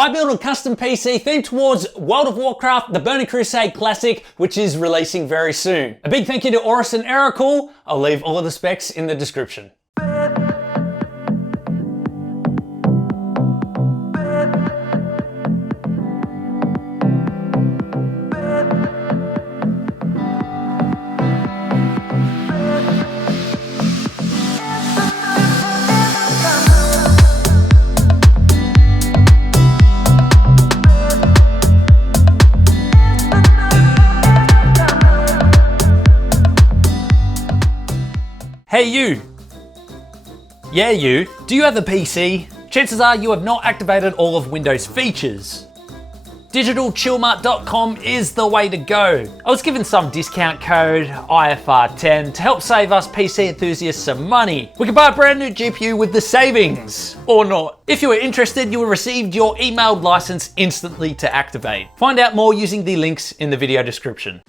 I built a custom PC themed towards World of Warcraft, the Burning Crusade Classic, which is releasing very soon. A big thank you to Aorus and Eric. I'll leave all of the specs in the description. Hey you! Yeah you, do you have a PC? Chances are you have not activated all of Windows features. DigitalChillmart.com is the way to go. I was given some discount code, IFR10, to help save us PC enthusiasts some money. We can buy a brand new GPU with the savings, or not. If you are interested, you will receive your emailed license instantly to activate. Find out more using the links in the video description.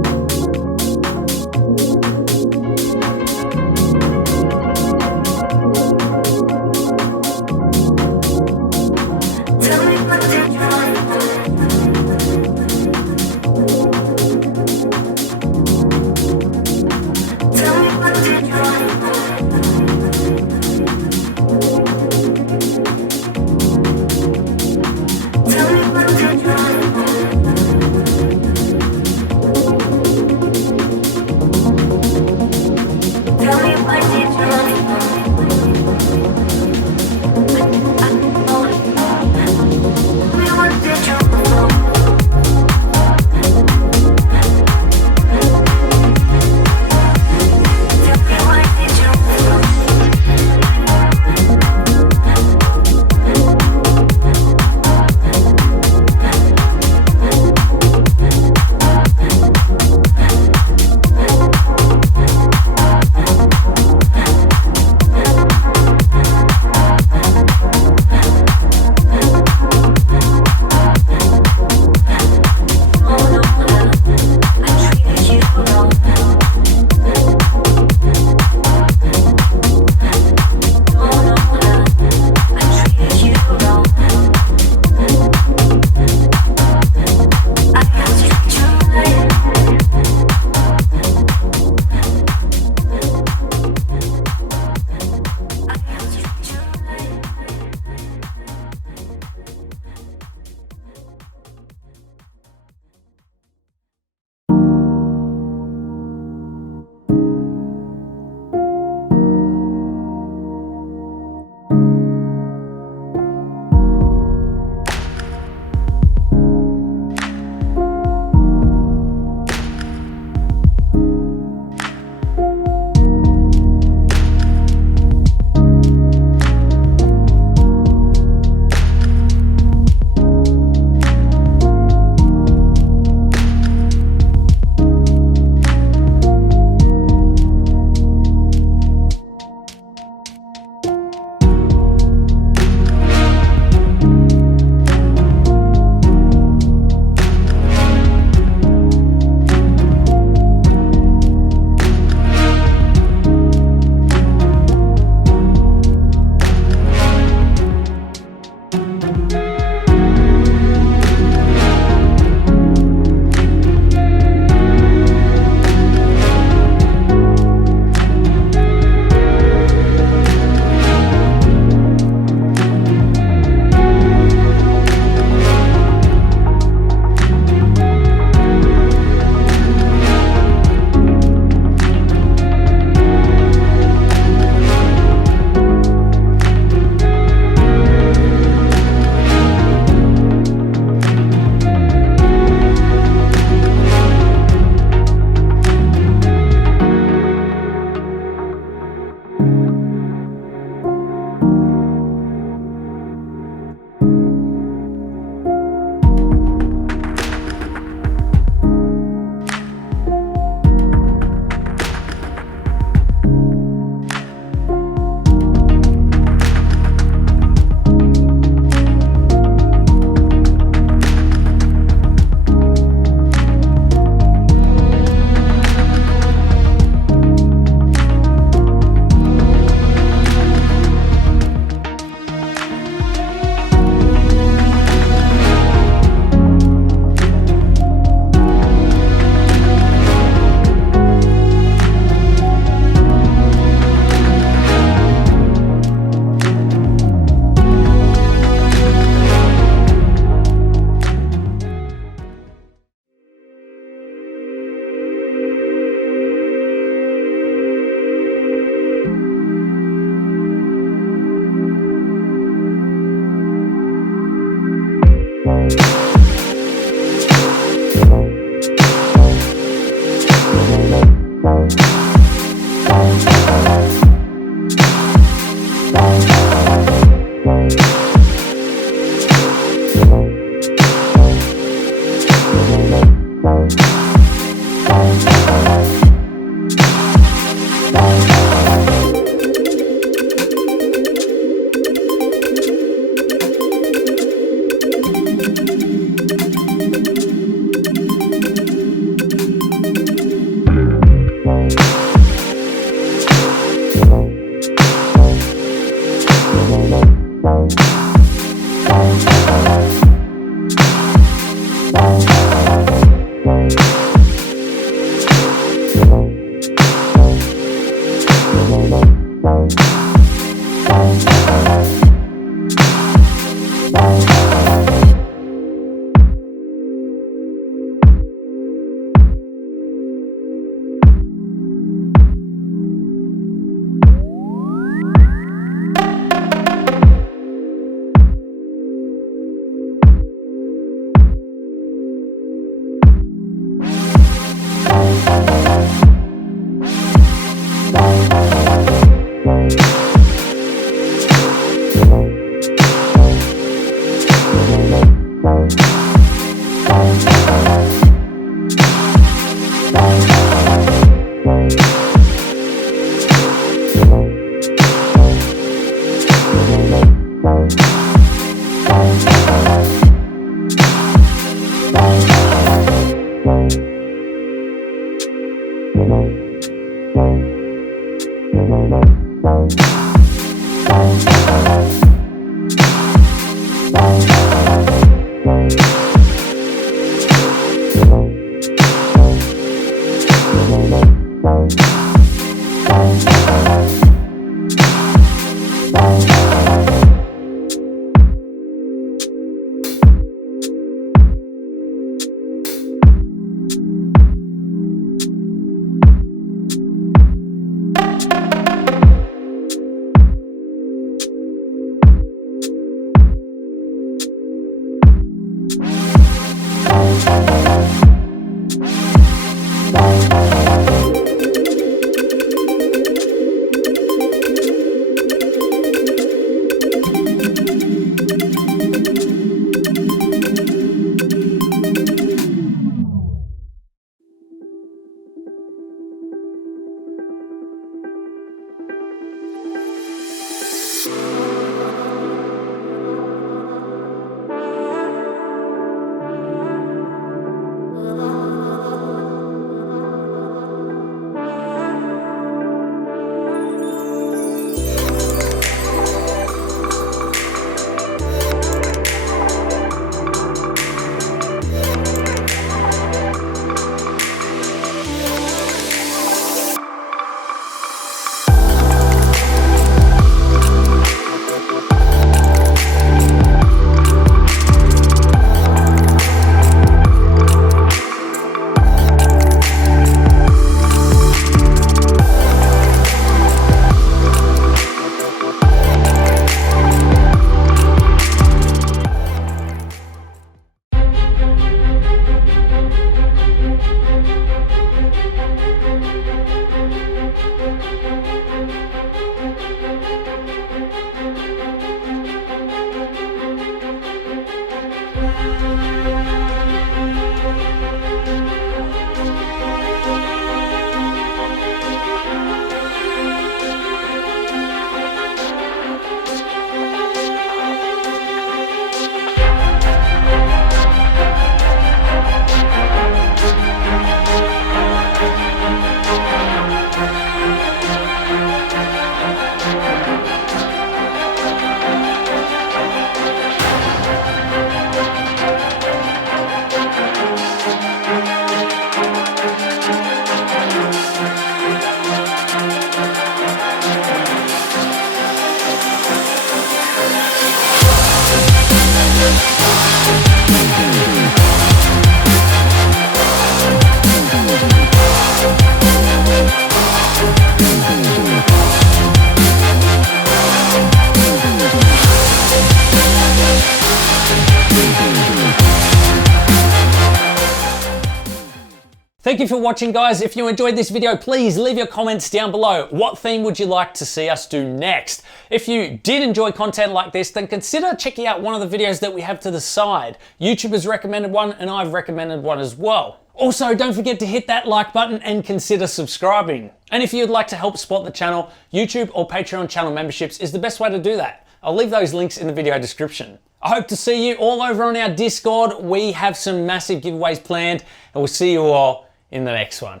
Thank you for watching, guys. If you enjoyed this video, please leave your comments down below. What theme would you like to see us do next? If you did enjoy content like this, then consider checking out one of the videos that we have to the side. YouTube has recommended one and I've recommended one as well. Also, don't forget to hit that like button and consider subscribing. And if you'd like to help support the channel, YouTube or Patreon channel memberships is the best way to do that. I'll leave those links in the video description. I hope to see you all over on our Discord. We have some massive giveaways planned, and we'll see you all in the next one.